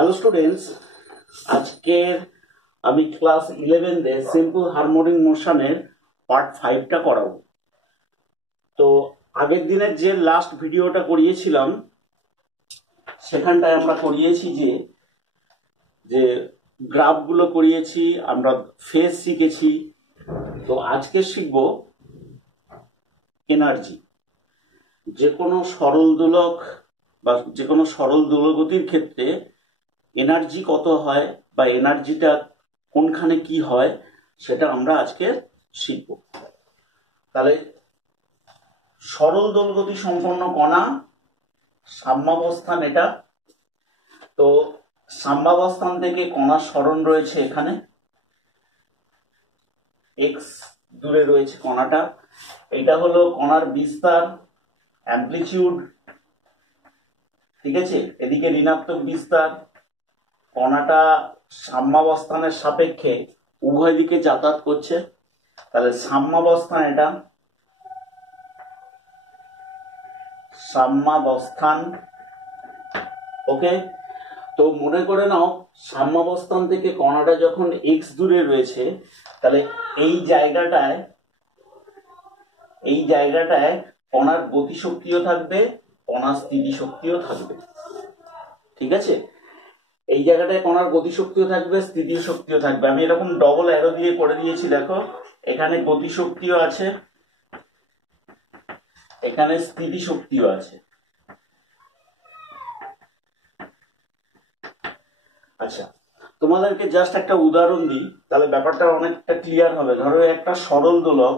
Hello students, আজকের আমি class 11 এ সিম্পল হারমোনিক মোশনের পার্ট 5টা করাবো। তো আগের দিনের যে লাস্ট ভিডিওটা করিয়েছিলাম সেখানটায় আমরা করিয়েছি যে গ্রাফগুলো করিয়েছি, আমরা ফেজ শিখেছি। তো আজকে শিখব এনার্জি। যে কোনো সরল দোলক বা যে কোনো সরল দোলগতির ক্ষেত্রে এনার্জি কত হয় বা এনার্জিটা কোনখানে কি হয় সেটা আমরা আজকে শিখব। তাহলে সরল দোলগতি সম্পন্ন কণা সাম্যাবস্থান, এটা তো সাম্যাবস্থান থেকে কণার সরণ রয়েছে এখানে, এক্স দূরে রয়েছে কণাটা। এটা হলো কণার বিস্তার, অ্যামপ্লিটিউড, ঠিক আছে। এদিকে ঋণাত্মক বিস্তার, কণাটা সাম্যাবস্থানের সাপেক্ষে উভয় দিকে যাতায়াত করছে। তাহলে সাম্যাবস্থান, এটা সাম্যাবস্থান, ওকে। তো মনে করে নাও সাম্যাবস্থান থেকে কণাটা যখন এক্স দূরে রয়েছে, তাহলে এই জায়গাটায় কণার গতিশক্তিও থাকবে, কণার স্থিতিশক্তিও থাকবে, ঠিক আছে। এই জায়গাটায় কণার গতিশক্তিও থাকবে, স্থিতিশক্তিও শক্তিও থাকবে। আমি এরকম ডবল অ্যারো দিয়ে করে দিয়েছি, দেখো এখানে গতিশক্তিও আছে, এখানে স্থিতিশক্তিও আছে। আচ্ছা, তোমাদেরকে জাস্ট একটা উদাহরণ দিই, তাহলে ব্যাপারটা অনেকটা ক্লিয়ার হবে। ধরো একটা সরল দোলক,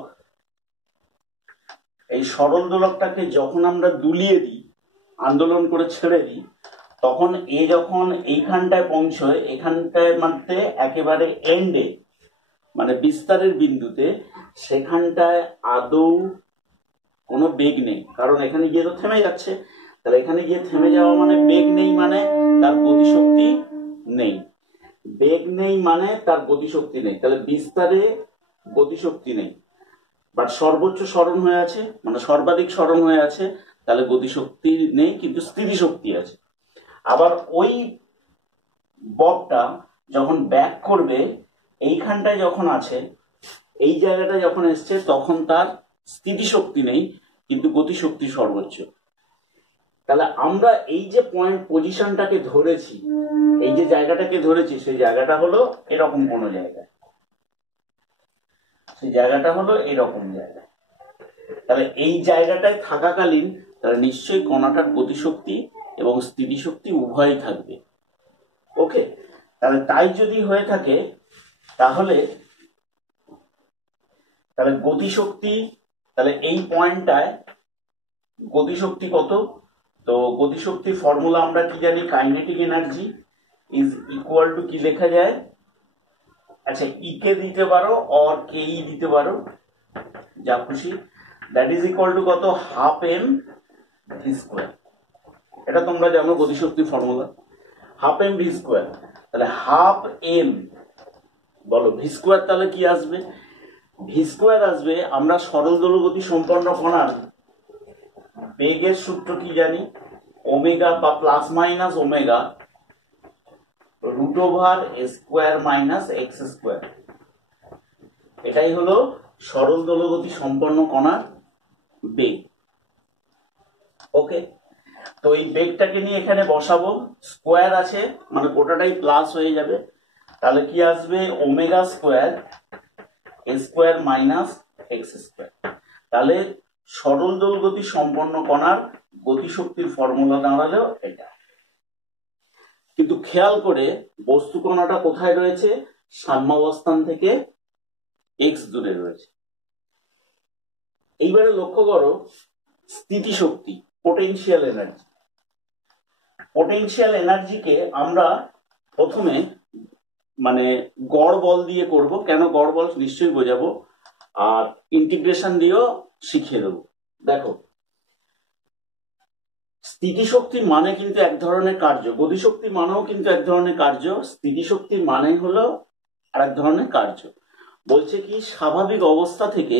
এই সরল দোলকটাকে যখন আমরা দুলিয়ে দিই, আন্দোলন করে ছেড়ে দিই, তখন এ যখন এইখানটায় পৌঁছয়, এখানটায় মধ্যে একেবারে এন্ডে মানে বিস্তারের বিন্দুতে, সেখানটায় আদৌ কোনো বেগ নেই, কারণ এখানে গিয়ে তো থেমে যাচ্ছে। তাহলে এখানে গিয়ে থেমে যাওয়া মানে বেগ নেই, মানে তার গতিশক্তি নেই। বেগ নেই মানে তার গতিশক্তি নেই, তাহলে বিস্তারে গতিশক্তি নেই। বাট সর্বোচ্চ সরণ হয়ে আছে, মানে সর্বাধিক সরণ হয়ে আছে, তাহলে গতিশক্তি নেই কিন্তু স্থিতিশক্তি আছে। আবার ওই ববটা যখন ব্যাক করবে, এইখানটায় যখন আছে, এই জায়গাটা যখন এসছে, তখন তার স্থিতিশক্তি নেই কিন্তু গতিশক্তি সর্বোচ্চ। তাহলে আমরা এই যে পয়েন্ট পজিশনটাকে ধরেছি, এই যে জায়গাটাকে ধরেছি, সেই জায়গাটা হলো এরকম কোনো জায়গা, সেই জায়গাটা হলো এরকম জায়গা। তাহলে এই জায়গাটায় থাকাকালীন তাহলে নিশ্চয়ই কণাটার গতিশক্তি এবং স্থিতিশক্তি উভয়ই থাকবে, ওকে। তাহলে তাই যদি হয়ে থাকে, তাহলে গতিশক্তি, তাহলে এই পয়েন্টটায় গতিশক্তি কত? তো গতিশক্তির ফর্মুলা আমরা কি জানি? Kinetic energy is equal two কি লেখা যায়? আচ্ছা, ই কে দিতে পারো অর কে ই দিতে পারো, যা খুশি। দ্যাট ইজ ইকুয়াল টু কত? Half M V square. এটা তোমরা জানো গতিশক্তির formula, half M V square. তাহলে হাফ এম বলো ভি স্কোয়ার, তাহলে কি আসবে? ভি স্কোয়ার আসবে, আমরা সরল দোলগতি সম্পন্ন কণার বেগের সূত্র কি জানি? ওমেগা বা plus minus omega root over square minus x square. এটাই হলো সরল দোলগতি সম্পন্ন কণার বেগ, ওকে। তো এই বেগটাকে নিয়ে এখানে বসাবো, স্কোয়ার আছে মানে গোটাটাই প্লাস হয়ে যাবে। তাহলে কি আসবে? Omega square square minus x square. তাহলে সরল দোলগতি সম্পন্ন কণার গতিশক্তির ফর্মুলা দাঁড়ালো এটা। কিন্তু খেয়াল করে, বস্তু কণাটা কোথায় রয়েছে? সাম্যাবস্থান থেকে এক্স দূরে রয়েছে। এইবারে লক্ষ্য করো স্থিতিশক্তি, পোটেনশিয়াল এনার্জি। পোটেনশিয়াল এনার্জিকে আমরা প্রথমে মানে গড় বল দিয়ে করব। কেন গড় বল নিশ্চয়ই বোঝাবো, আর ইন্টিগ্রেশন দিয়েও শিখিয়ে দেবো। দেখো, স্থিতিশক্তির মানে কিন্তু এক ধরনের কার্য, গতিশক্তির মানেও কিন্তু এক ধরনের কার্য, স্থিতিশক্তির মানে হলো আর এক ধরনের কার্য। বলছে কি, স্বাভাবিক অবস্থা থেকে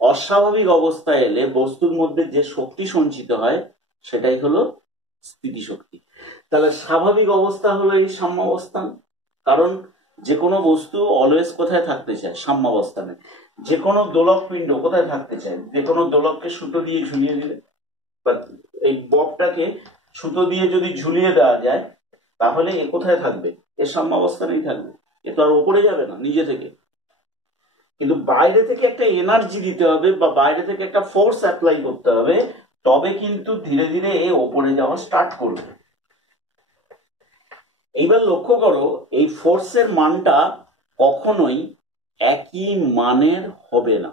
অস্বাভাবিক অবস্থায় এলে বস্তুর মধ্যে যে শক্তি সঞ্চিত হয় সেটাই হলো স্থিতিশক্তি। তাহলে স্বাভাবিক অবস্থা হলো এই সাম্যাবস্থান, কারণ যে কোনো বস্তু অলওয়েজ কোথায় থাকতে চায়? সাম্যাবস্থানে। যে কোনো দোলক পিণ্ড কোথায় থাকতে চায়? যে কোনো দোলককে সুতো দিয়ে ঝুলিয়ে দিলে বা এই ববটাকে সুতো দিয়ে যদি ঝুলিয়ে দেওয়া যায় তাহলে এ কোথায় থাকবে? এর সাম্যাবস্থানেই থাকবে, এ তো আর ওপরে যাবে না নিজে থেকে। কিন্তু বাইরে থেকে একটা এনার্জি দিতে হবে বা বাইরে থেকে একটা ফোর্স অ্যাপ্লাই করতে হবে, তবে কিন্তু ধীরে ধীরে এ ওপরে যাওয়া স্টার্ট করবে। এইবার লক্ষ্য করো, এই ফোর্সের মানটা কখনোই একই মানের হবে না।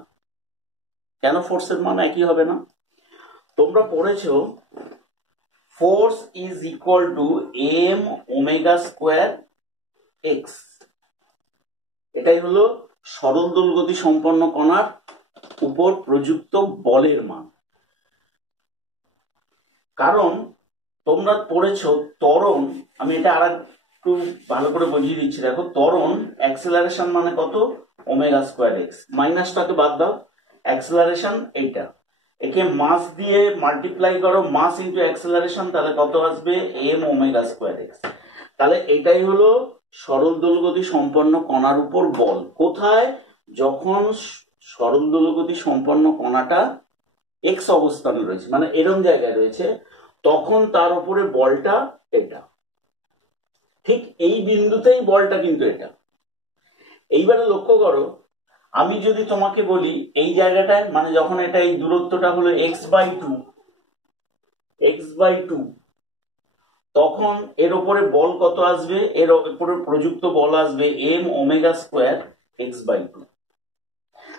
কেন ফোর্সের মান একই হবে না? তোমরা পড়েছো force is equal to m omega square x. এটাই হলো সরল দোলগতি সম্পন্ন কণার উপর প্রযুক্ত বলের মান। কারণ তোমরা পড়েছো ত্বরণ, আমি এটা আর একটু ভালো করে বুঝিয়ে দিচ্ছি। দেখো, ত্বরণ অ্যাক্সেলারেশন মানে কত? Omega square x. মাইনাসটাকে বাদ দাও, অ্যাক্সেলারেশন এইটা, একে মাস দিয়ে মাল্টিপ্লাই করো, মাস ইন্টু অ্যাক্সেলারেশন, তাহলে কত আসবে? M omega square x. তাহলে এটাই হলো সরল দোলগতি সম্পন্ন কণার উপর বল। কোথায়? যখন সরল দোলগতি সম্পন্ন কণাটা এক্স অবস্থানে রয়েছে, মানে এরম জায়গায় রয়েছে, তখন তার উপরে বলটা এটা। ঠিক এই বিন্দুতেই বলটা কিন্তু এটা। এইবারে লক্ষ্য করো, আমি যদি তোমাকে বলি এই জায়গাটায়, মানে যখন এটা এই দূরত্বটা হলো x/2, তখন এর উপরে বল কত আসবে? এর উপরে প্রযুক্ত বল আসবে m ওমেগা স্কোয়ার x/2।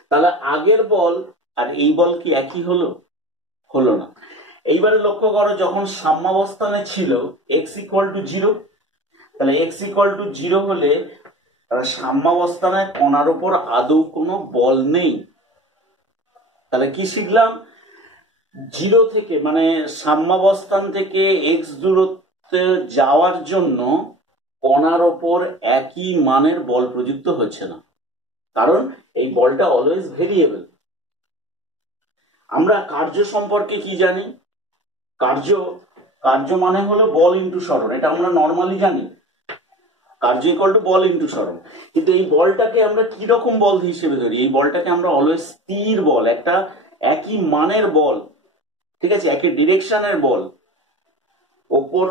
তাহলে আগের বল আর এই বল কি একই হলো? হলো না। এইবারে লক্ষ্য করো, যখন সাম্যাবস্থানে ছিল x=0, তাহলে x=0 হলে সাম্যাবস্থানে কণার উপর আদৌ কোনো বল নেই। তাহলে কি শিখলাম? 0 থেকে, মানে সাম্যাবস্থান থেকে x দূরত্বে যাওয়ার জন্য কণার ওপর একই মানের বল প্রযুক্ত হচ্ছে না, কারণ এই বলটা অলওয়েজ ভেরিয়েবল। আমরা কার্য সম্পর্কে কি জানি? কার্য মানে হলো বল ইন্টু সরণ, এটা আমরা নর্মালি জানি। কার্য ইকুয়াল টু বল ইন্টু সরণ। কিন্তু এই বলটাকে আমরা কি রকম বল হিসেবে ধরি? এই বলটাকে আমরা অলওয়েজ স্থির বল, একটা একই মানের বল, ঠিক আছে, একই ডিরেকশনের বল। ওপর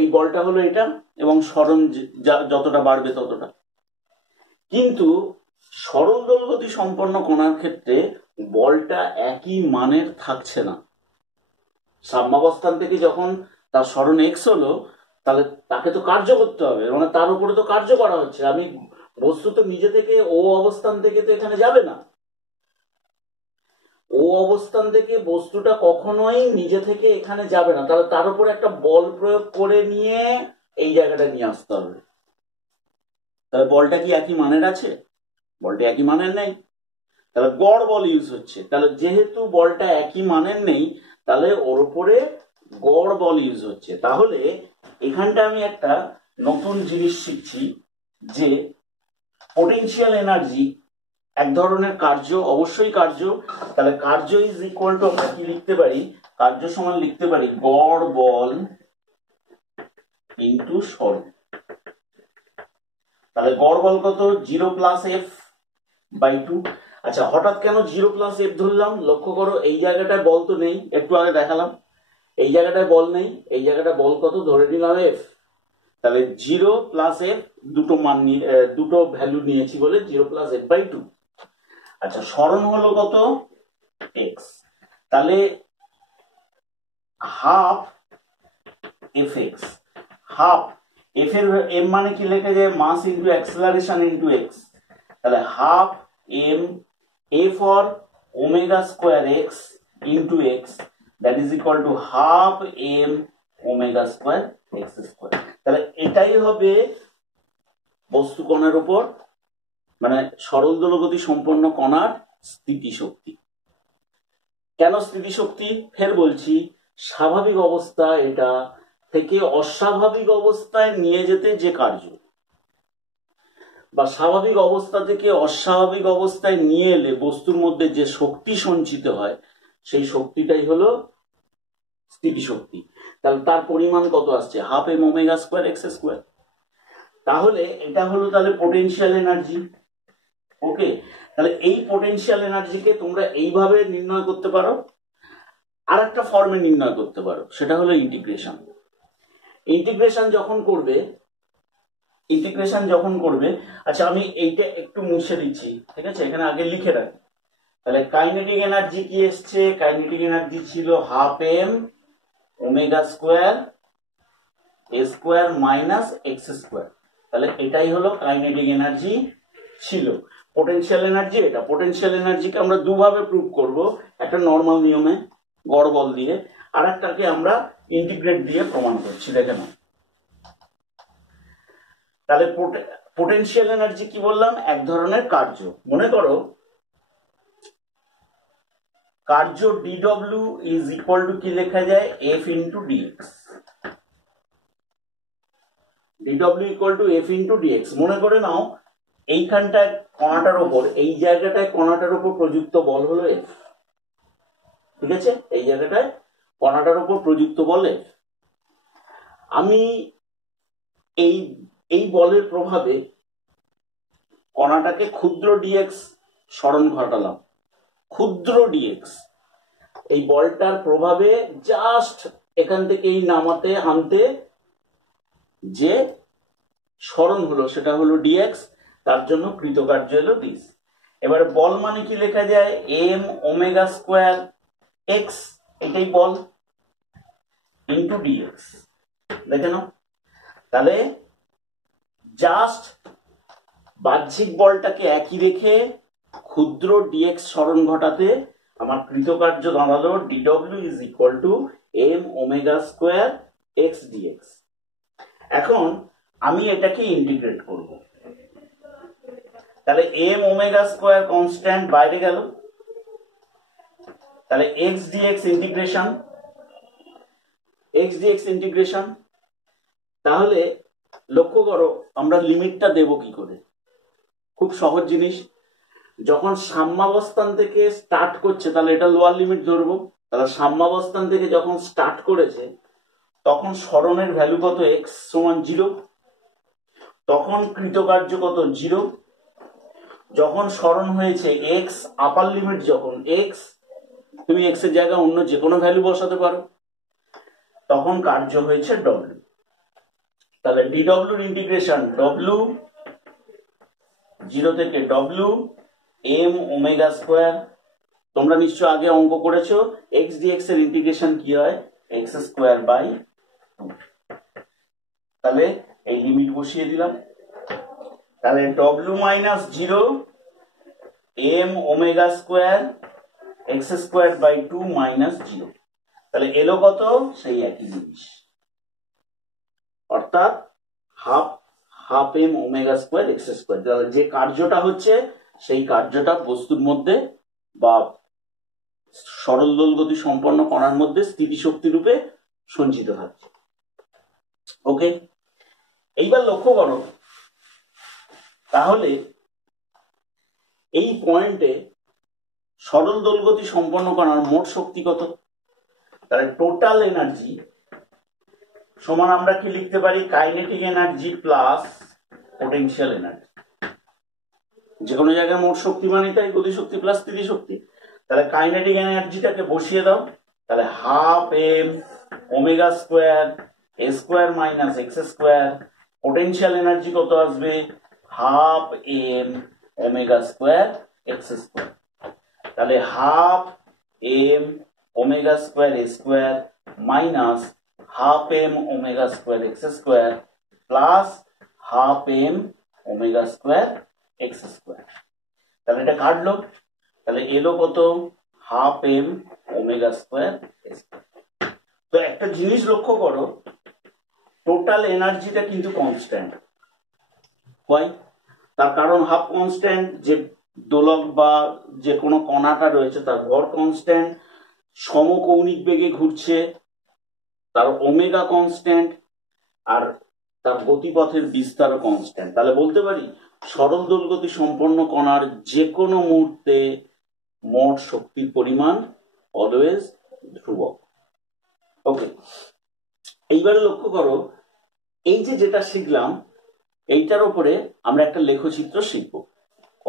এই বলটা হলো এটা, এবং সরণ যতটা বাড়বে ততটা। কিন্তু সরল দোলগতি সম্পন্ন কণার ক্ষেত্রে বলটা একই মানের থাকছে না। সাম্যাবস্থান থেকে যখন তার সরণ এক্স হলো, তাহলে তাকে তো কার্য করতে হবে, মানে তার উপরে তো কার্য করা হচ্ছে। আমি বস্তু তো নিজে থেকে ও অবস্থান থেকে তো এখানে যাবে না। ও অবস্থান থেকে বস্তুটা কখনোই নিজে থেকে এখানে যাবে না, তাহলে তার উপরে একটা বল প্রয়োগ করে নিয়ে এই জায়গাটা নিয়ে আসতে হবে। তাহলে বলটা কি একই মানের আছে? বলটা একই মানের নেই, তাহলে গড় বল ইউজ হচ্ছে। তাহলে যেহেতু বলটা একই মানের নেই, তাহলে ওর উপরে গড় বল ইউজ হচ্ছে। তাহলে এখানটা আমি একটা নতুন জিনিস শিখছি, যে পোটেনশিয়াল এনার্জি এক ধরনের কার্য, অবশ্যই কার্য। তাহলে কার্য ইজ ইকুয়াল টু, আমরা কি লিখতে পারি? কার্য সমান লিখতে পারি গড় বল ইন্টু সরণ। তাহলে গড় বল কত? 0 + f/2। আচ্ছা, হঠাৎ কেন 0 + f ধরলাম? লক্ষ্য করো, এই জায়গাটায় বল তো নেই, একটু আগে দেখালাম এই জায়গাটায় বল নেই, এই জায়গাটায় বল কত ধরে নিলাম? f। তাহলে 0 + f, দুটো মান নিয়ে, দুটো ভ্যালু নিয়েছি বলে 0 + f/2। আচ্ছা, সরণ হলো কত? x। তাহলে হাফ fx, হাফ f এর m মানে কি লেখা যায়? Mass into acceleration into x। তাহলে half m a for omega square x into x, that is equal to half m omega square x square. তাহলে এটাই হবে বস্তু কণার উপর, মানে সরল দোলগতি সম্পন্ন কণার স্থিতিশক্তি। কেন স্থিতিশক্তি? ফের বলছি, স্বাভাবিক অবস্থা এটা থেকে অস্বাভাবিক অবস্থায় নিয়ে যেতে যে কার্য, বা স্বাভাবিক অবস্থা থেকে অস্বাভাবিক অবস্থায় নিয়ে এলে বস্তুর মধ্যে যে শক্তি সঞ্চিত হয়, সেই শক্তিটাই হলো স্থিতিশক্তি। তাহলে তার পরিমাণ কত আসছে, half m omega square x square. তাহলে এটা হলো তাহলে পোটেনশিয়াল এনার্জি। ওকে, তাহলে এই পোটেনশিয়াল এনার্জিকে তোমরা এইভাবে নির্ণয় করতে পারো, আর একটা ফর্মে নির্ণয় করতে পারো, সেটা হলো ইন্টিগ্রেশন। ইন্টিগ্রেশন যখন করবে, আচ্ছা আমি এইটা একটু মুছে দিচ্ছি, ঠিক আছে, এখানে আগে লিখে রাখি। তাহলে কাইনেটিক এনার্জি কি এসছে, কাইনেটিক এনার্জি ছিল half m omega square a square minus x square. তাহলে এটাই হলো কাইনেটিক এনার্জি ছিল। পোটেনশিয়াল এনার্জি, এটা পোটেনশিয়াল এনার্জিকে আমরা দুভাবে প্রুভ করব, একটা নর্মাল নিয়মে গড় বল দিয়ে, আর একটাকে আমরা ইন্টিগ্রেট দিয়ে প্রমাণ করছি, দেখে নাও। তাহলে পোটেনশিয়াল এনার্জি কি বললাম, এক ধরনের কার্য। মনে করো কার্য ডিডব্লিউ ইজ ইকুয়াল টু কি লেখা যায়, এফ ইন্টু ডিএক্স। ডিডব্লিউ equal to f into d x. মনে করে নাও এইখানটায় কণাটার ওপর, এই জায়গাটায় কণাটার ওপর প্রযুক্ত বল হলো এফ, ঠিক আছে, এই জায়গাটায় কণাটার ওপর প্রযুক্ত বল এফ। আমি এই বলের প্রভাবে কণাটাকে ক্ষুদ্র ডিএক্স সরণ ঘটালাম, ক্ষুদ্র ডিএক্স। এই বলটার প্রভাবে জাস্ট এখান থেকে এই নামাতে আনতে যে সরণ হলো সেটা হলো ডিএক্স, তার জন্য কৃতকার্য হলো দিস। এবারে বল মানে কি লেখা যায়, এম ওমেগা স্কোয়ার এক্স, এটাই বল, ইন্টু ডিএক্স। দেখে নাও, তাহলে জাস্ট বাহ্যিক বলটাকে একই রেখে ক্ষুদ্র ডিএক্স সরণ ঘটাতে আমার কৃতকার্য দাঁড়ালো ডিডব্লিউ is equal to m omega square x d x. এখন আমি এটাকে ইন্টিগ্রেট করব, তাহলে এম ওমেগা স্কোয়ার কনস্ট্যান্ট বাইরে গেল, তাহলে এক্স ডিএক্স ইন্টিগ্রেশন। তাহলে লক্ষ্য করো আমরা লিমিটটা দেব কি করে, খুব সহজ জিনিস। যখন সাম্যাবস্থান থেকে স্টার্ট করছে তাহলে এটা লোয়ার লিমিট ধরবো, তাহলে সাম্যাবস্থান থেকে যখন স্টার্ট করেছে তখন সরণের ভ্যালু কত, এক্স সমান 0, তখন কৃতকার্য কত 0। যখন সরণ হয়েছে এক্স আপার লিমিট, যখন এক্স, তুমি এক্স এর জায়গায় অন্য যে কোনো ভ্যালু বসাতে পারো, তখন কার্য হয়েছে ডব্লিউ। তাহলে ডিডব্লিউর ইন্টিগ্রেশন ডব্লিউ 0 থেকে ডব্লিউ এম ওমেগা স্কোয়ার। তোমরা নিশ্চয় আগে অঙ্ক করেছো, এক্স ডিএক্স এর ইন্টিগ্রেশন কি হয়, এক্স স্কোয়ার বাই 2। তাহলে এই লিমিট বসিয়ে দিলাম, তাহলে ডব্লিউ minus 0 m omega square x square by 2 minus 0। তাহলে এলো কত, সেই একই জিনিস, অর্থাৎ half m omega square x square. তাহলে যে কার্যটা হচ্ছে সেই কার্যটা বস্তুর মধ্যে বা সরল দোলগতি সম্পন্ন কণার মধ্যে স্থিতিশক্তি রূপে সঞ্চিত থাকছে। ওকে, এইবার লক্ষ্য করো, তাহলে এই পয়েন্টে সরল দোলগতি সম্পন্ন কণার মোট শক্তি কত, তাহলে টোটাল এনার্জি সমান আমরা কি লিখতে পারি, kinetic energy plus potential energy. যে কোনো জায়গায় মোট শক্তি মানে তাই গতিশক্তি প্লাস স্থিতিশক্তি। তাহলে কাইনেটিক এনার্জিটাকে বসিয়ে দাও, তাহলে half m omega square a square minus x square. Potential energy কত আসবে, half m omega square x square. তাহলে half m omega square a square minus half m omega square x square plus half m omega square x square. তাহলে এটা কাটলো, তাহলে এলো কত, half m omega square. তো একটা জিনিস লক্ষ্য করো, টোটাল এনার্জিটা কিন্তু কনস্ট্যান্ট হয়, তার কারণ হাফ কনস্ট্যান্ট, যে দোলক বা যে কোনো কণাটা রয়েছে তার ভর কনস্ট্যান্ট, সমকৌণিক বেগে ঘুরছে, তার ওমেগা কনস্ট্যান্ট, আর তার গতিপথের বিস্তারও কনস্ট্যান্ট। তাহলে বলতে পারি সরল দোলগতি সম্পন্ন কণার যে কোনো মুহূর্তে মোট শক্তির পরিমাণ অলওয়েজ ধ্রুবক। ওকে, এইবারে লক্ষ্য করো, এই যে যেটা শিখলাম এইটার উপরে আমরা একটা লেখচিত্র শিখবো।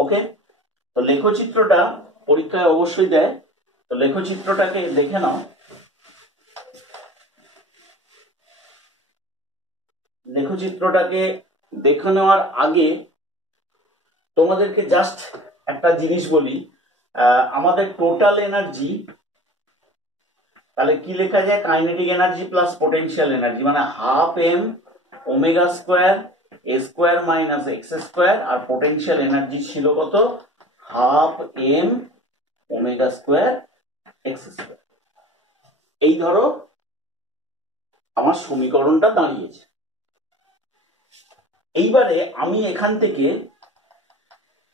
ওকে, তো লেখচিত্রটা পরীক্ষায় অবশ্যই দেয়, তো লেখচিত্রটাকে দেখে নাও। লেখচিত্রটাকে দেখে নেওয়ার আগে তোমাদেরকে জাস্ট একটা জিনিস বলি, আমাদের টোটাল এনার্জি তাহলে কি লেখা যায়, kinetic energy plus potential energy, মানে half m omega square a square minus x square, আর পোটেনশিয়াল এনার্জি ছিল কত, half m omega square x square. এই ধরো আমার সমীকরণটা দাঁড়িয়েছে। এইবারে আমি এখান থেকে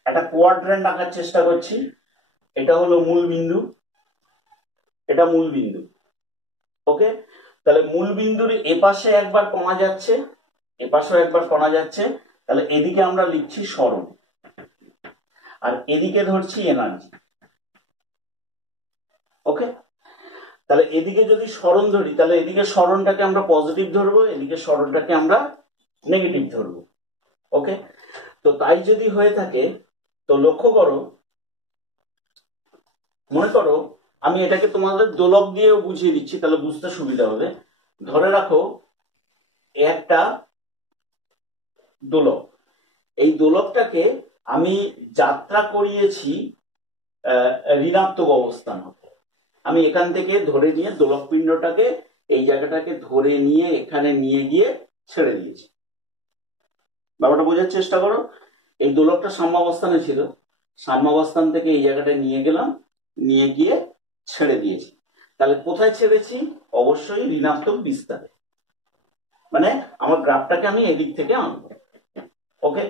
একটা কোয়াড্র্যান্ট আঁকার চেষ্টা করছি। এটা হলো মূল বিন্দু, এটা মূল বিন্দু। ওকে, তাহলে মূল বিন্দুর এপাশে একবার কণা যাচ্ছে, এপাশেও একবার কণা যাচ্ছে, তাহলে এদিকে আমরা লিখছি সরণ, আর এদিকে ধরছি এনার্জি। ওকে, তাহলে এদিকে যদি সরণ ধরি তাহলে এদিকে সরণটাকে আমরা পজিটিভ ধরবো, এদিকে সরণটাকে আমরা নেগেটিভ ধরবো। ওকে, তো তাই যদি হয়ে থাকে তো লক্ষ্য করো, মনে করো আমি এটাকে তোমাদের দোলক দিয়েও বুঝিয়ে দিচ্ছি, তাহলে বুঝতে সুবিধা হবে। ধরে রাখো একটা দোলক, এই দোলকটাকে আমি যাত্রা করিয়েছি ঋণাত্মক অবস্থান হতে। আমি এখান থেকে ধরে নিয়ে দোলক পিণ্ডটাকে এই জায়গাটাকে ধরে নিয়ে এখানে নিয়ে গিয়ে ছেড়ে দিয়েছি। ব্যাপারটা বোঝার চেষ্টা করো, এই দোলকটা সাম্যাবস্থানে ছিল, সাম্যাবস্থান থেকে এই জায়গাটা নিয়ে গেলাম, নিয়ে গিয়ে ছেড়ে দিয়েছি। তাহলে কোথায় ছেড়েছি, অবশ্যই ঋণাত্মক বিস্তারে, মানে আমার গ্রাফটাকে আমি এদিক থেকে আনবো। ওকে,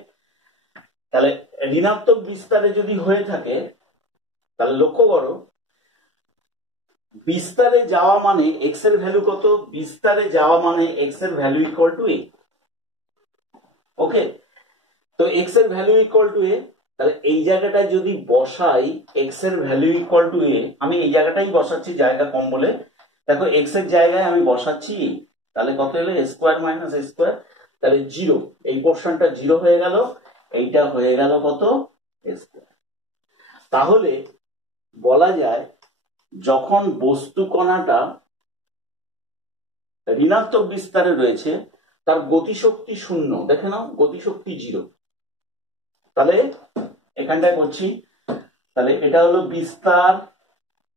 তাহলে ঋণাত্মক বিস্তারে যদি হয়ে থাকে তাহলে লক্ষ্য করো বিস্তারে যাওয়া মানে এক্স এর ভ্যালু কত, বিস্তারে যাওয়া মানে এক্স এর ভ্যালু ইকুয়াল টু এ। ওকে, তো এক্স এর ভ্যালু ইকুয়াল টু এ, তাহলে এই জায়গাটায় যদি বসাই এক্স এর ভ্যালু ইকুয়াল টু এ, আমি এই জায়গাটাই বসাচ্ছি জায়গা কম বলে, দেখো এক্স এর জায়গায় আমি বসাচ্ছি, তাহলে কত হলো এ স্কোয়ার মাইনাস এ স্কোয়ার, তাহলে জিরো, এই পোর্শনটা জিরো হয়ে গেল, এইটা হয়ে গেল কত এ স্কোয়ার। তাহলে বলা যায় যখন বস্তু কণাটা ঋণাত্মক বিস্তারে রয়েছে তার গতিশক্তি শূন্য, দেখে নাও গতিশক্তি জিরো। তাহলে এখানটায় করছি, তাহলে এটা হলো বিস্তার,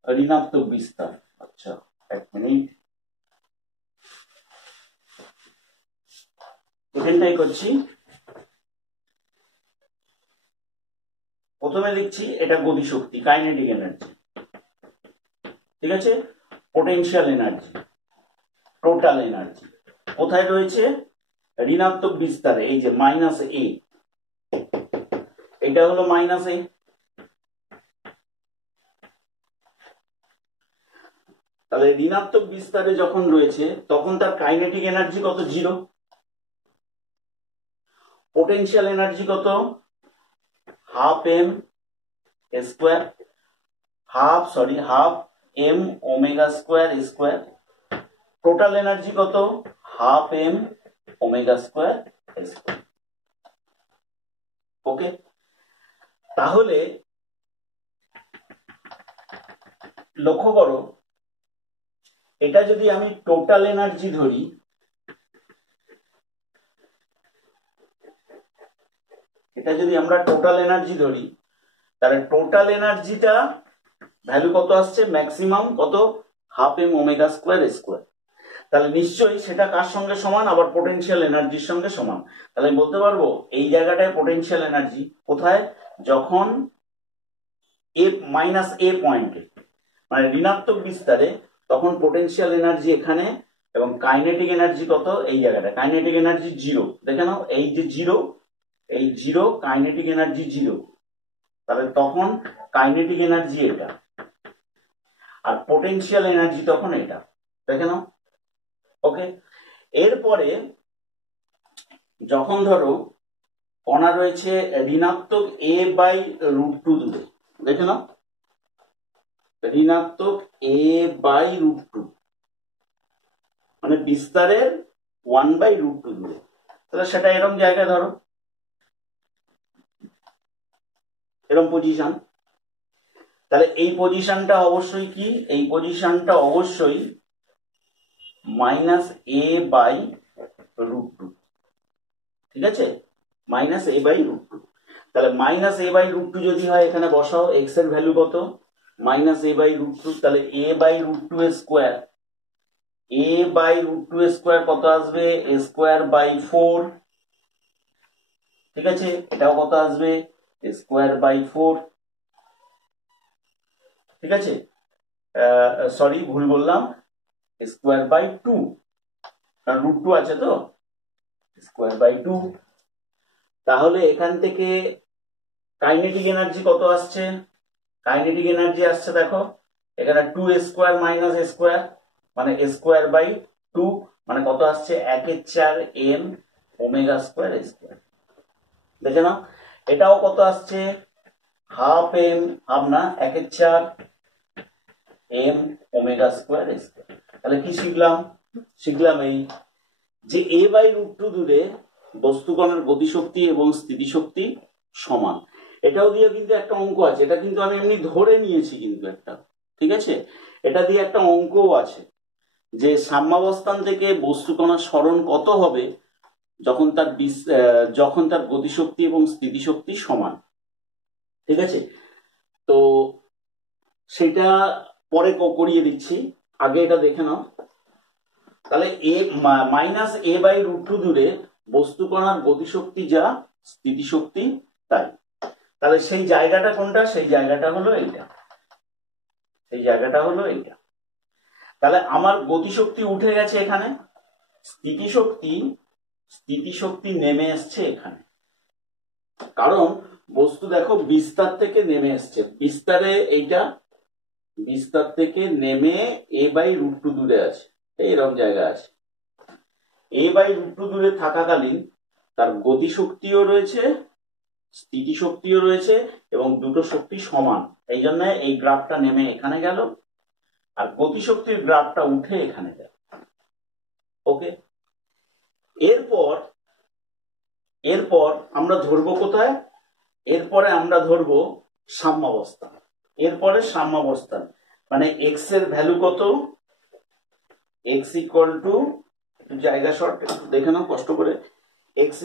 ঋণাত্মক বিস্তার। আচ্ছা এক মিনিট, এখানটাই করছি। প্রথমে লিখছি এটা গতিশক্তি কাইনেটিক এনার্জি, ঠিক আছে, পোটেনশিয়াল এনার্জি, টোটাল এনার্জি কোথায় রয়েছে, ঋণাত্মক বিস্তারে, এই যে মাইনাস এ, এটা হলো মাইনাস এ। তাহলে ঋণাত্মক বিস্তারে যখন রয়েছে তখন তার কাইনেটিক এনার্জি কত, জিরো। পোটেনশিয়াল এনার্জি কত, half m square, half m omega square square. Total energy কত, half m omega square square. Okay, তাহলে লক্ষ্য করো এটা যদি আমি টোটাল এনার্জি ধরি, এটা যদি আমরা টোটাল এনার্জি ধরি তাহলে টোটাল এনার্জিটা ভ্যালু কত আসছে, ম্যাক্সিমাম কত, half m omega square square. তাহলে নিশ্চয়ই সেটা কার সঙ্গে সমান, আবার পোটেনশিয়াল এনার্জির সঙ্গে সমান। তাহলে আমি বলতে পারবো এই জায়গাটায় পোটেনশিয়াল এনার্জি কোথায়, যখন এ মাইনাস এ পয়েন্টে, মানে ঋণাত্মক বিস্তারে, তখন পোটেনশিয়াল এনার্জি এখানে, এবং কাইনেটিক এনার্জি কত, এই জায়গাটা কাইনেটিক এনার্জি জিরো। দেখে নাও এই যে জিরো, এই জিরো, কাইনেটিক এনার্জি জিরো, তাহলে তখন কাইনেটিক এনার্জি এটা, আর পোটেনশিয়াল এনার্জি তখন এটা, দেখে নাও। ওকে, এরপরে যখন ধরো কণা রয়েছে ঋণাত্মক এ বাই রুট টু দূরে, দেখে নাও ঋণাত্মক এ বাই রুট টু, মানে বিস্তারের 1/√2 দূরে। তাহলে সেটা এরকম জায়গায় ধরো, এরকম পজিশন। তাহলে এই পজিশনটা অবশ্যই কি, এই পজিশনটা অবশ্যই -a/√2, ঠিক আছে, -a/√2। তাহলে -a/√2 যদি হয়, এখানে বসাও x এর ভ্যালু কত, -a/√2, তাহলে a/√2 স্কোয়ার, a/√2 স্কোয়ার কত আসবে, a²/4, ঠিক আছে, এটাও কত আসবে, a²/4, ঠিক আছে, সরি ভুল বললাম, a²/2, কারণ √2 আছে তো, a²/2। তাহলে এখান থেকে কাইনেটিক এনার্জি কত আসছে, কাইনেটিক এনার্জি আসছে দেখো, এখানে 2a² - a², মানে a²/2, মানে কত আসছে, 1/4 m ω²a²। দেখে নাও, এটাও কত আসছে, ½ m, হাফ না, 1/4 m ω²a²। তাহলে কি শিখলাম, শিখলাম এই যে a/√2 দূরে বস্তুকণার গতিশক্তি এবং স্থিতিশক্তি সমান। এটাও দিয়ে কিন্তু একটা অঙ্ক আছে, এটা কিন্তু আমি এমনি ধরে নিয়েছি কিন্তু একটা, ঠিক আছে, এটা দিয়ে একটা অঙ্কও আছে যে সাম্যাবস্থান থেকে বস্তুকণার সরণ কত হবে যখন তার গতিশক্তি এবং স্থিতিশক্তি সমান, ঠিক আছে। তো সেটা পরে করিয়ে দিচ্ছি, আগে এটা দেখে নাও। তাহলে -a/√2 দূরে বস্তুকণার গতিশক্তি যা, স্থিতিশক্তি তাই। তাহলে সেই জায়গাটা কোনটা, সেই জায়গাটা হলো এইটা, সেই জায়গাটা হলো এইটা। তাহলে আমার গতিশক্তি উঠে গেছে এখানে, স্থিতিশক্তি নেমে এসছে এখানে, কারণ বস্তু দেখো বিস্তার থেকে নেমে এসছে, বিস্তারে এইটা বিস্তার থেকে নেমে a/√2 দূরে আছে, এইরকম জায়গা আছে। a/√2 দূরে থাকাকালীন তার গতিশক্তিও রয়েছে, স্থিতিশক্তিও রয়েছে, এবং দুটো শক্তি সমান। এই জন্য এই গ্রাফটা নেমে এখানে গেল, আর গতিশক্তির গ্রাফটা উঠে এখানে গেল। ওকে, এরপর আমরা ধরবো কোথায়, এরপরে আমরা ধরবো সাম্যাবস্থান। এরপরে সাম্যাবস্থান মানে x এর ভ্যালু কত, x = জায়গা শর্ট দেখে নাও কষ্ট করে, x =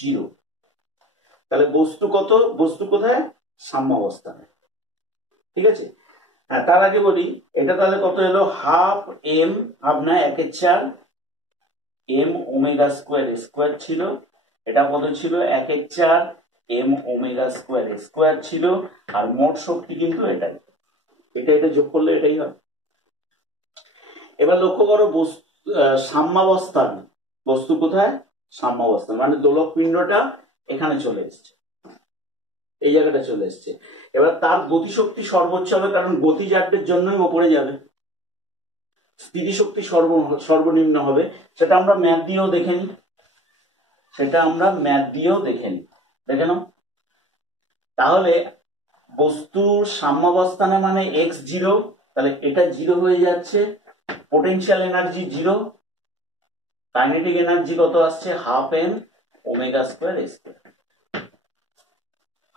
0। তাহলে বস্তু কত, বস্তু কোথায়, সাম্যাবস্থানে, ঠিক আছে। হ্যাঁ, তার আগে বলি এটা তাহলে কত এলো, ½ m, হাফ না, 1/4 m ω²a² ছিল, এটা কত ছিল, 1/4 m ω²a² ছিল, আর মোট শক্তি কিন্তু এটাই, এটা যোগ করলে এটাই হয়। এবার লক্ষ্য করো সাম্যাবস্থান, বস্তু কোথায়, সাম্যাবস্থান মানে দোলক পিণ্ডটা এখানে চলে এসছে, এই জায়গাটা চলে এসছে। এবার তার গতিশক্তি সর্বোচ্চ হবে, কারণ গতিজাড্যের জন্যই ওপরে যাবে, স্থিতিশক্তি সর্বনিম্ন হবে। সেটা আমরা ম্যাথ দিয়েও দেখে নিই, দেখে নাও। তাহলে বস্তুর সাম্যাবস্থানে মানে x0, তাহলে এটা 0 হয়ে যাচ্ছে, পোটেনশিয়াল এনার্জি 0, কাইনেটিক এনার্জি কত আসছে, ½ m ω²a²,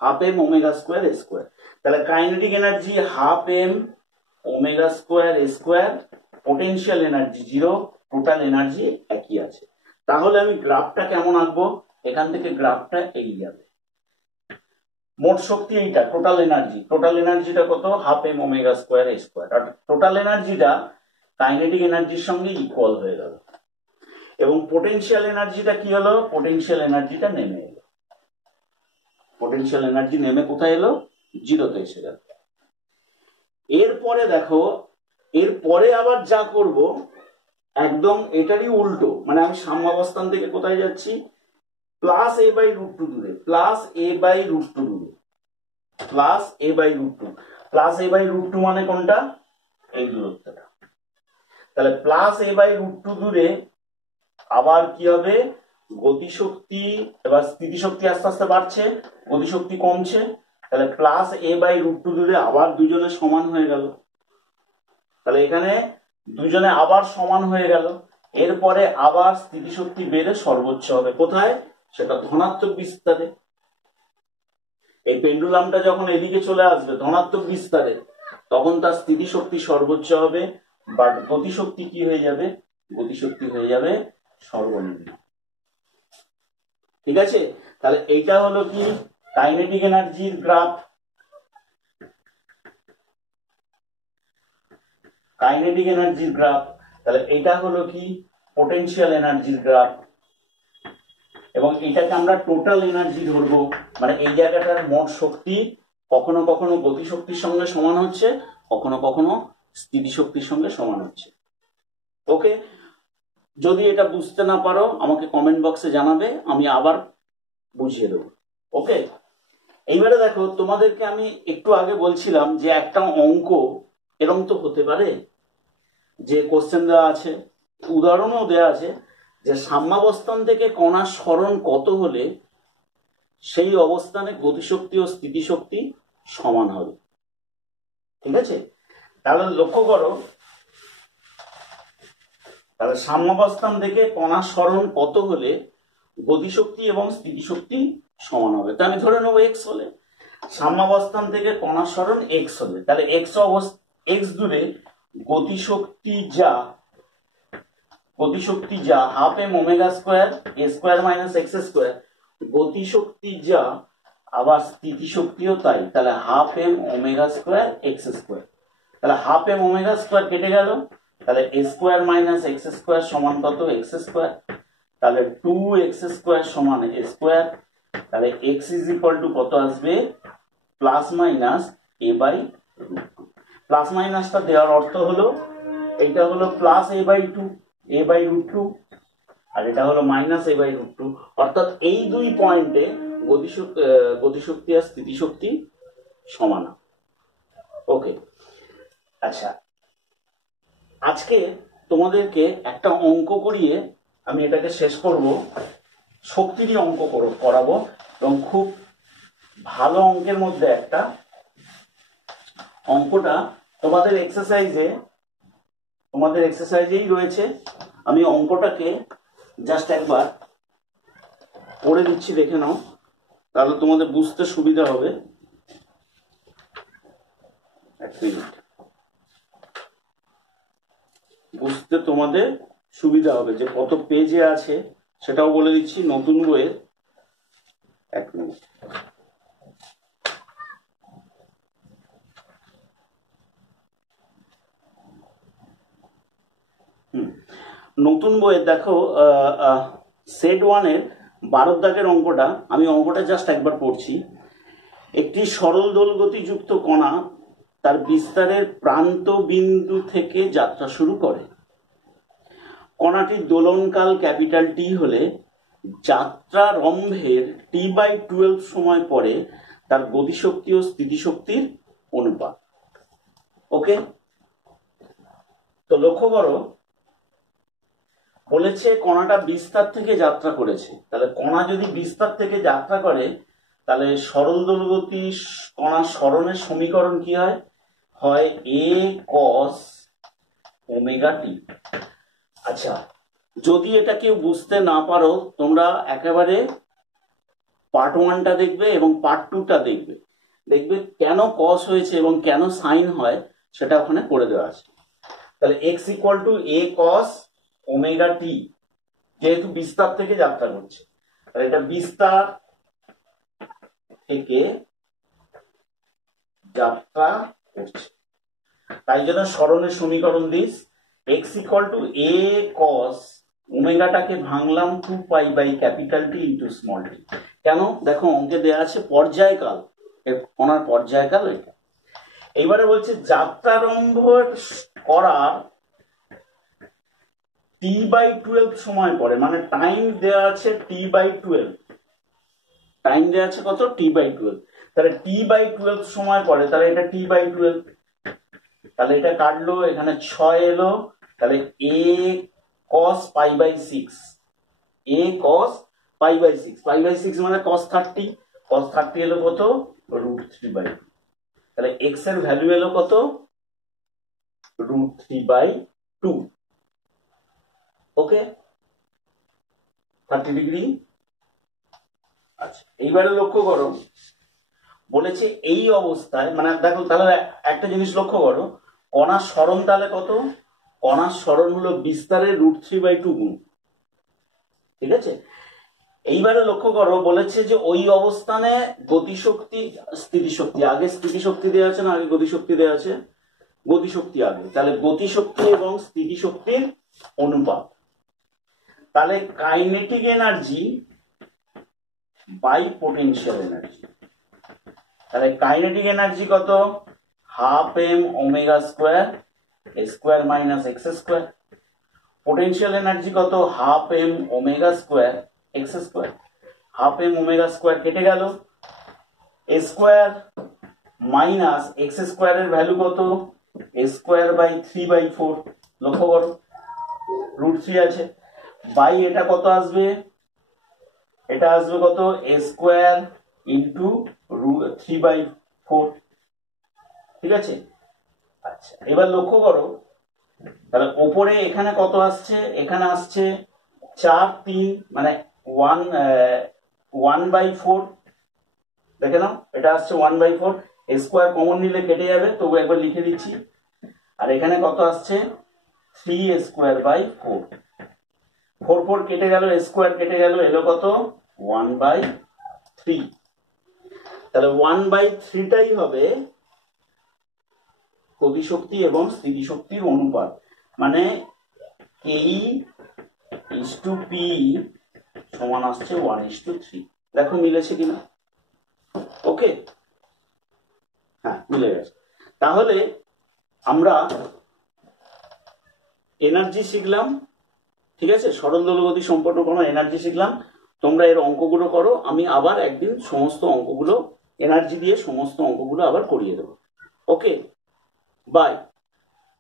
½ m ω²a²। তাহলে kinetic energy ½ m ω²a², potential energy 0, total energy একই আছে। তাহলে আমি গ্রাফটা কেমন আঁকবো, এখান থেকে গ্রাফটা এই যাবে, মোট শক্তি এইটা, টোটাল এনার্জিটা কত, ½ m ω²a², আর টোটাল এনার্জিটা কাইনেটিক এনার্জির সঙ্গে ইকুয়াল হয়ে গেল। এবং পোটেনশিয়াল এনার্জিটা কি হলো, পোটেনশিয়াল এনার্জিটা নেমে এলো, পোটেনশিয়াল এনার্জি নেমে কোথায় এলো, 0-তে এসে গেল। এরপরে দেখো, এরপরে আবার যা করব একদম এটারই উল্টো, মানে আমি সাম্যাবস্থান থেকে কোথায় যাচ্ছি, +a/√2 দূরে, +a/√2 দূরে, +a/√2 মানে কোনটা, এই দূরত্বটা। তাহলে +a/√2 দূরে আবার কি হবে, গতিশক্তি, এবার স্থিতিশক্তি আস্তে আস্তে বাড়ছে, গতিশক্তি কমছে, তাহলে +a/√2 দূরে আবার দুজনে সমান হয়ে গেল, তাহলে এখানে দুজনে আবার সমান হয়ে গেল। এরপরে আবার স্থিতিশক্তি বেড়ে সর্বোচ্চ হবে কোথায়, সেটা ধনাত্মক বিস্তারে। এই পেন্ডুলামটা যখন এদিকে চলে আসবে ধনাত্মক বিস্তারে, তখন তার স্থিতিশক্তি সর্বোচ্চ হবে, বাট গতিশক্তি কি হয়ে যাবে, গতিশক্তি হয়ে যাবে সর্বনিম্ন। ঠিক আছে, তাহলে এইটা হলো কি কাইনেটিক এনার্জির গ্রাফ। কাইনেটিক এনার্জির গ্রাফ। তাহলে এটা হলো কি পোটেনশিয়াল এনার্জির গ্রাফ, এবং এটাকে আমরা টোটাল এনার্জি ধরবো। মানে এই জায়গাটার মোট শক্তি কখনো কখনো গতিশক্তির সঙ্গে সমান হচ্ছে, কখনো কখনো স্থিতিশক্তির সঙ্গে সমান হচ্ছে। ওকে, যদি এটা বুঝতে না পারো আমাকে কমেন্ট বক্সে জানাবে, আমি আবার বুঝিয়ে দেবো। ওকে, এইবারে দেখো, তোমাদেরকে আমি একটু আগে বলছিলাম যে একটা অঙ্ক এরকম তো হতে পারে যে কোশ্চেন দেওয়া আছে, উদাহরণও দেওয়া আছে, যে সাম্যাবস্থান থেকে কণার সরণ কত হলে সেই অবস্থানে গতিশক্তি ও স্থিতিশক্তি সমান হবে। ঠিক আছে, তাহলে লক্ষ্য করো, তাহলে সাম্যাবস্থান থেকে কণার সরণ কত হলে গতিশক্তি এবং স্থিতিশক্তি সমান হবে। তা আমি ধরে নেবো এক্স হলে, সাম্যাবস্থান থেকে কণার সরণ এক্স হলে, তাহলে এক্স দূরে গতিশক্তি যা half m omega square a square minus x square, গতিশক্তি যা আবার স্থিতিশক্তিও তাই, তাহলে half m omega square x square. তাহলে হাফ এম ওমেগা স্কোয়ার কেটে গেল, তাহলে a square minus x square সমান কত, এক্স স্কোয়ার। তাহলে 2x স্কোয়ার সমান এ স্কোয়ার। তাহলে এক্স ইজ ইকুয়াল টু কত আসবে, plus minus a by root two. Plus মাইনাসটা দেওয়ার অর্থ হলো এটা হলো plus A by two, a by root two, আর এটা হলো minus a by root two. অর্থাৎ এই দুই পয়েন্টে গতিশক্তি আর স্থিতিশক্তি সমান। ওকে, আচ্ছা, আজকে তোমাদেরকে একটা অঙ্ক করিয়ে আমি এটাকে শেষ করব, শক্তিরই অঙ্ক করাবো, এবং খুব ভালো অঙ্কের মধ্যে একটা। অঙ্কটা তোমাদের এক্সারসাইজেই রয়েছে। আমি অঙ্কটাকে জাস্ট একবার পড়ে দিচ্ছি, দেখে নাও, তাহলে তোমাদের বুঝতে সুবিধা হবে। এক মিনিট, বুঝতে তোমাদের সুবিধা হবে যে কত পেজে আছে সেটাও বলে দিচ্ছি, নতুন বইয়ের। এক মিনিট, নতুন বইয়ের দেখো সেট 1-এর 12 দাগের অঙ্কটা, আমি অঙ্কটা জাস্ট একবার পড়ছি। একটি সরল দোলগতিযুক্ত কণা তার বিস্তারের প্রান্ত বিন্দু থেকে যাত্রা শুরু করে। কণাটির দোলনকাল ক্যাপিটাল টি হলে যাত্রারম্ভের t/12 সময় পরে তার গতিশক্তি ও স্থিতিশক্তির অনুপাত। ওকে, তো লক্ষ্য করো, বলেছে কণাটা বিস্তার থেকে যাত্রা করেছে। তাহলে কণা যদি বিস্তার থেকে যাত্রা করে, তাহলে সরল দোলগতি কণার সরণের সমীকরণ কি হয় এ কস ওমেগা টি। আচ্ছা, যদি এটা কেউ বুঝতে না পারো, তোমরা একেবারে পার্ট 1টা দেখবে এবং পার্ট 2টা দেখবে কেন কস হয়েছে এবং কেন সাইন হয়, সেটা ওখানে করে দেওয়া আছে। তাহলে x equal to a cos omega t, যেহেতু বিস্তার থেকে যাত্রা করছে, তাহলে এটা বিস্তার থেকে যাত্রা করছে, তাই জন্য সরণের সমীকরণ this x equal to a cos ওমেগাটাকে ভাঙলাম 2 pi capital t into small t. কেন, দেখো অঙ্কে দেওয়া আছে পর্যায়কাল, কণার পর্যায়কাল এটা। এইবারে বলছে যাত্রারম্ভ করার t/12 সময় পরে, মানে টাইম দেওয়া আছে t/12, টাইম দেওয়া আছে কত, t/12। তাহলে t/12 সময় পরে, তাহলে এটা t/12, তাহলে এটা কাটলো, এখানে 6 এলো, তাহলে a cos π/6, a cos π/6, π/6 মানে cos 30, cos 30 এলো কত, √3/2। তাহলে x এর ভ্যালু এলো কত, √3/2। ওকে, 30 ডিগ্রি। আচ্ছা, এইবারে লক্ষ্য করো, বলেছে এই অবস্থায়, মানে দেখো তাহলে একটা জিনিস লক্ষ্য করো, কণার সরণ তাহলে কত? কণার সরণ হলো বিস্তারের √3/2 গুণ। ঠিক আছে, এইবারে লক্ষ্য করো, বলেছে যে ওই অবস্থানে গতিশক্তি স্থিতিশক্তি, আগে স্থিতিশক্তি দেওয়া আছে না আগে গতিশক্তি দেওয়া আছে? গতিশক্তি আগে, তাহলে গতিশক্তি এবং স্থিতিশক্তির অনুপাত, তাহলে kinetic energy by potential energy. তাহলে কাইনেটিক এনার্জি কত? ½ m omega square square - x square. Potential energy কত? ½ m omega square x square. ½ m omega square কেটে গেল, a স্কোয়ার মাইনাস x স্কোয়ারের ভ্যালু কত? a square by 3/4। লক্ষ্য করো √3 আছে, বাই এটা কত আসবে? এটা আসবে কত? a square into 3/4। ঠিক আছে, আচ্ছা এবার লক্ষ্য করো, তাহলে ওপরে এখানে কত আসছে? এখানে আসছে 4 3, মানে 1/4। দেখে নাও, এটা আসছে 1/4। a স্কোয়ার কমন নিলে কেটে যাবে, তবু একবার লিখে দিচ্ছি। আর এখানে কত আসছে? 3a²/4। 4 কেটে গেল, a স্কোয়ার কেটে গেল, এলো কত? 1/3। তাহলে 1/3টাই হবে গতিশক্তি এবং স্থিতিশক্তির অনুপাত, মানে K/P সমান আসছে 1:3। দেখো মিলেছে কিনা? ওকে, হ্যাঁ মিলে গেছে। তাহলে আমরা এনার্জি শিখলাম, ঠিক আছে, সরল দোলগতি সম্পন্ন কোনো এনার্জি শিখলাম। তোমরা এর অঙ্কগুলো করো, আমি আবার একদিন সমস্ত অঙ্কগুলো এনার্জি দিয়ে সমস্ত অঙ্কগুলো আবার করিয়ে দেবো। ওকে, বাই।